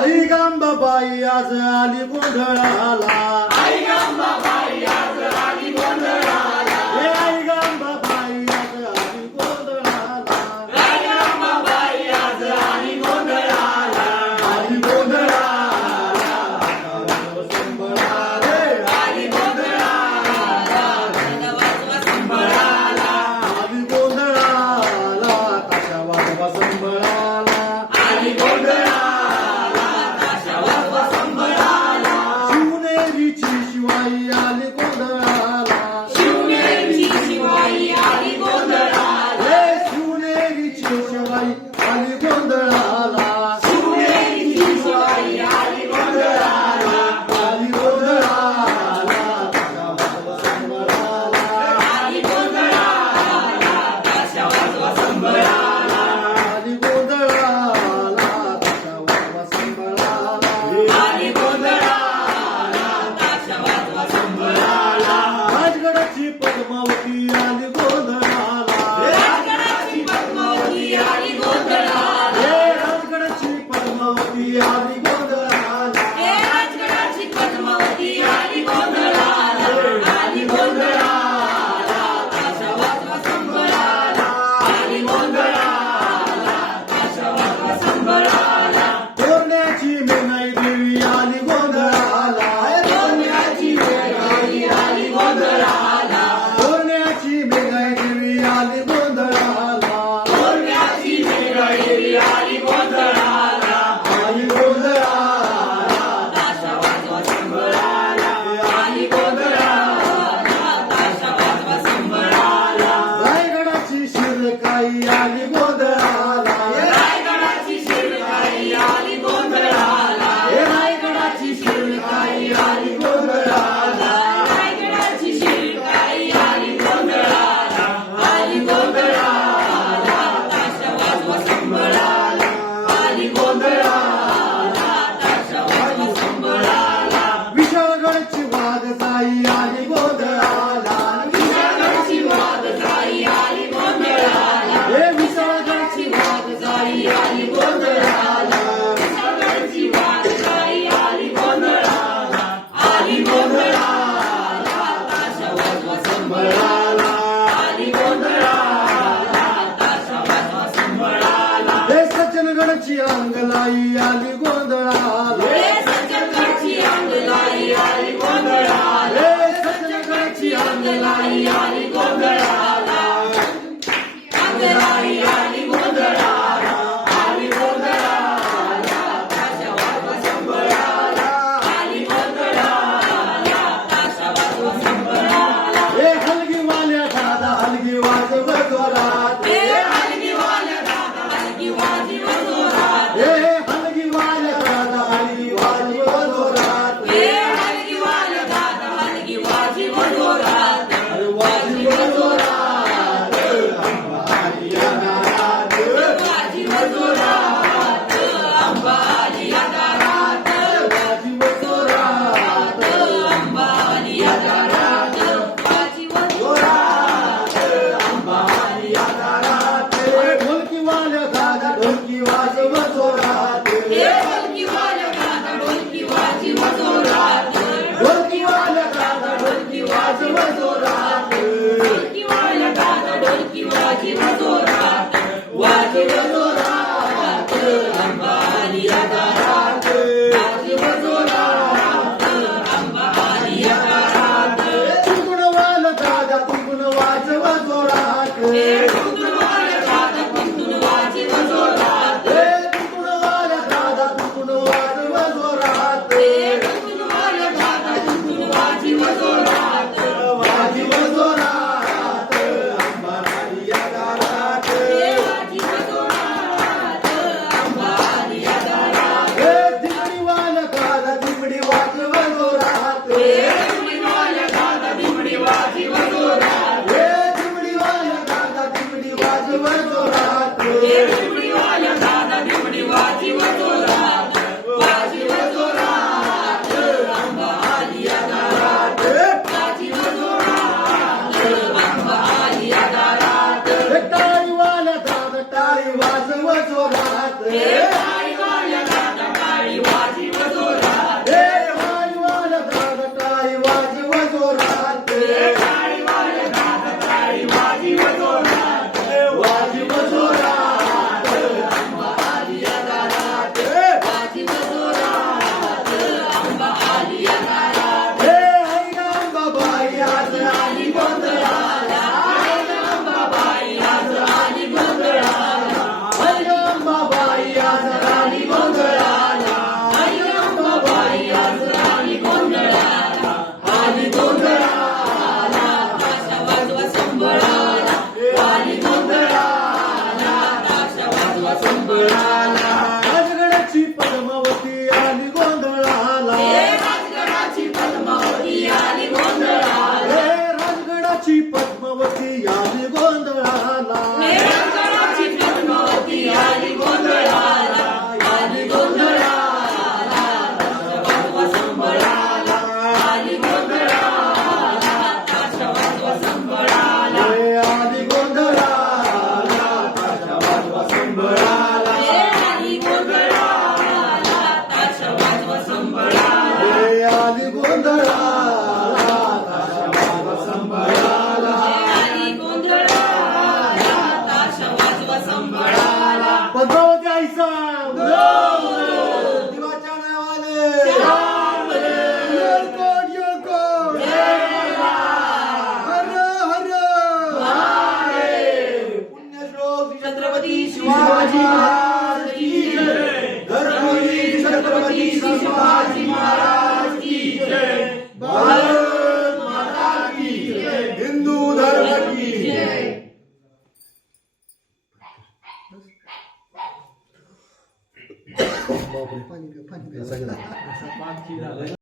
आई गांबाबाई आज आली गोंधळाला आई गांबाबाई பரமாவதியா संकटाची अंगलाई आली गोंधळाला. संकटाची अंगलाई आली गोंधळाला. संकटाची अंगलाई आली गोंधळाला. কে Khi.